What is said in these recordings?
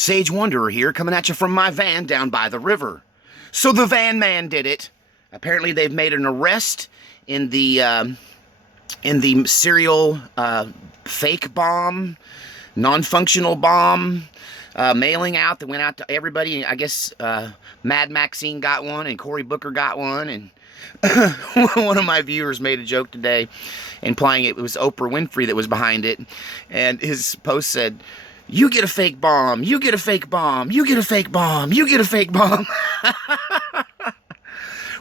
Sage Wanderer here, coming at you from my van down by the river. So the van man did it. Apparently they've made an arrest in the serial fake bomb, non-functional bomb mailing out that went out to everybody. I guess Mad Maxine got one and Cory Booker got one, and one of my viewers made a joke today implying it was Oprah Winfrey that was behind it, and his post said, "You get a fake bomb, you get a fake bomb, you get a fake bomb, you get a fake bomb."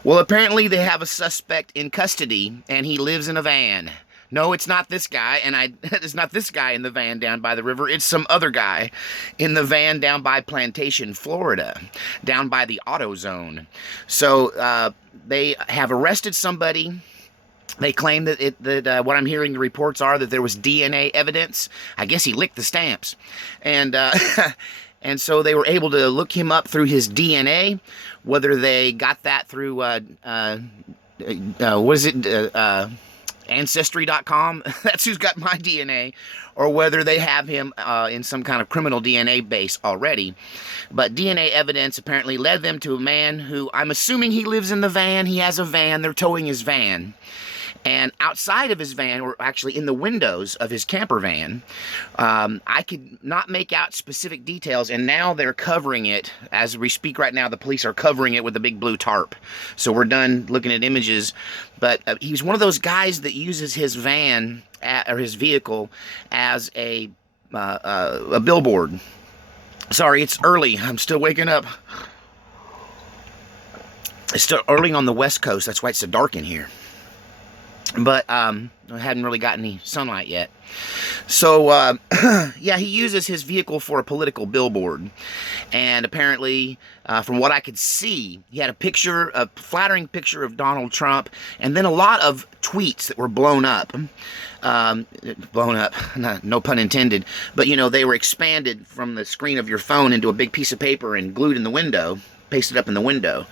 Well, apparently they have a suspect in custody, and he lives in a van. No, it's not this guy, and it's not this guy in the van down by the river. It's some other guy in the van down by Plantation, Florida, down by the AutoZone. So they have arrested somebody. They claim that what I'm hearing the reports are that there was DNA evidence. I guess he licked the stamps, and and so they were able to look him up through his DNA. Whether they got that through what is it? Ancestry.com, that's who's got my DNA, or whether they have him in some kind of criminal DNA base already. But DNA evidence apparently led them to a man who, I'm assuming he lives in the van. He has a van. They're towing his van. And outside of his van, or actually in the windows of his camper van, I could not make out specific details, and now they're covering it. As we speak right now, the police are covering it with a big blue tarp. So we're done looking at images. But he's one of those guys that uses his van, or his vehicle, as a billboard. Sorry, it's early. I'm still waking up. It's still early on the West Coast. That's why it's so dark in here. But I hadn't really got any sunlight yet. So, yeah, he uses his vehicle for a political billboard. And apparently, from what I could see, he had a flattering picture of Donald Trump, and then a lot of tweets that were blown up. No pun intended. But, you know, they were expanded from the screen of your phone into a big piece of paper and glued in the window, pasted up in the window.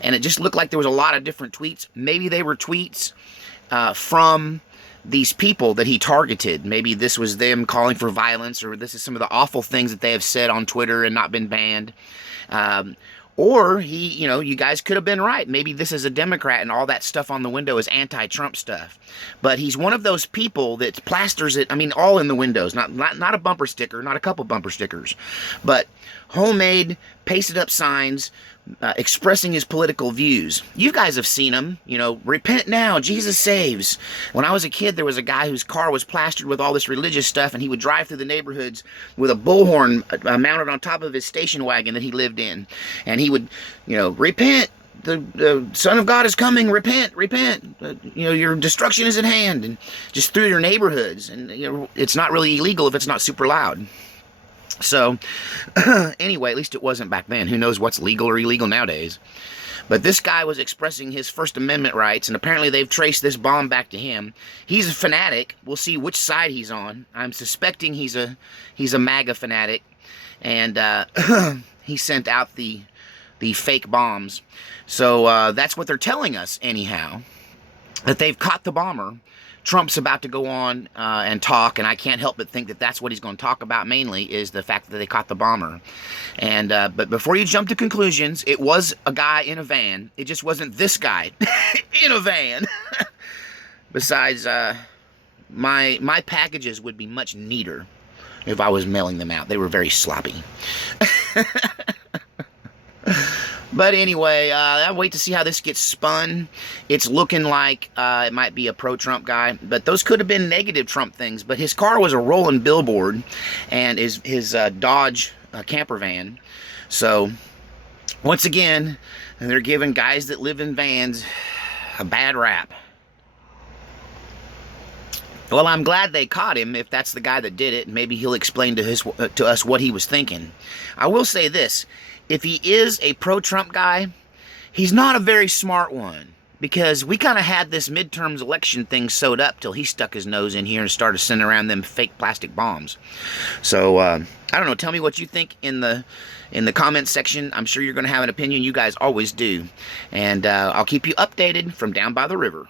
And it just looked like there was a lot of different tweets. Maybe they were tweets from these people that he targeted. Maybe this was them calling for violence, or this is some of the awful things that they have said on Twitter and not been banned. Or he, you know, you guys could have been right. Maybe this is a Democrat and all that stuff on the window is anti-Trump stuff. But he's one of those people that plasters it, I mean, all in the windows. Not a bumper sticker, not a couple bumper stickers, but homemade, pasted up signs expressing his political views. You guys have seen them, you know, repent now, Jesus saves. When I was a kid, there was a guy whose car was plastered with all this religious stuff, and he would drive through the neighborhoods with a bullhorn mounted on top of his station wagon that he lived in. And he would, you know, repent, the Son of God is coming, repent, repent, you know, your destruction is at hand, and just through your neighborhoods. And, you know, it's not really illegal if it's not super loud. So, anyway, at least it wasn't back then. Who knows what's legal or illegal nowadays. But this guy was expressing his First Amendment rights, and apparently they've traced this bomb back to him. He's a fanatic. We'll see which side he's on. I'm suspecting he's a MAGA fanatic, and he sent out the fake bombs. So that's what they're telling us, anyhow, that they've caught the bomber. Trump's about to go on and talk, and I can't help but think that that's what he's going to talk about mainly, is the fact that they caught the bomber. And but before you jump to conclusions, it was a guy in a van. It just wasn't this guy in a van. Besides, my packages would be much neater if I was mailing them out. They were very sloppy. But anyway, I'll wait to see how this gets spun. It's looking like it might be a pro-Trump guy, but those could have been negative Trump things. But his car was a rolling billboard, and his Dodge camper van. So, once again, they're giving guys that live in vans a bad rap. Well, I'm glad they caught him, if that's the guy that did it. Maybe he'll explain to us what he was thinking. I will say this. If he is a pro-Trump guy, he's not a very smart one, because we kind of had this midterms election thing sewed up till he stuck his nose in here and started sending around them fake plastic bombs. So, I don't know. Tell me what you think in the comments section. I'm sure you're going to have an opinion. You guys always do. And I'll keep you updated from down by the river.